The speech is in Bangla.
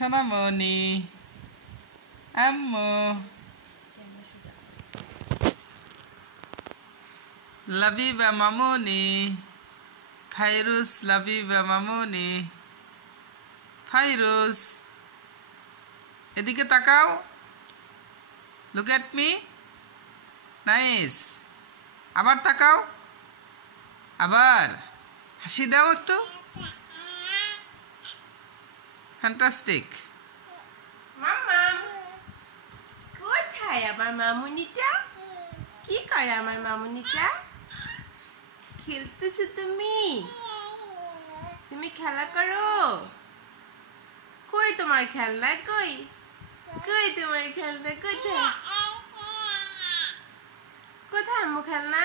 সোনামণি আম্মু লাবিবা মামুনি ফাইরুস লাবিবা মামুনি ফাইরুস এদিকে তাকাও লুক এট মি নাইস আবার তাকাও আবার হাসি দাও একটু ফ্যান্টাস্টিক মামাম কোথায় আমার মামুনিটা কি করে আমার মামুনিটা খেলতেছো তুমি খেলা করো কই তোমার খেলনা কই কই তোমার খেলনা কোথায় কোথায় আম্মু খেলনা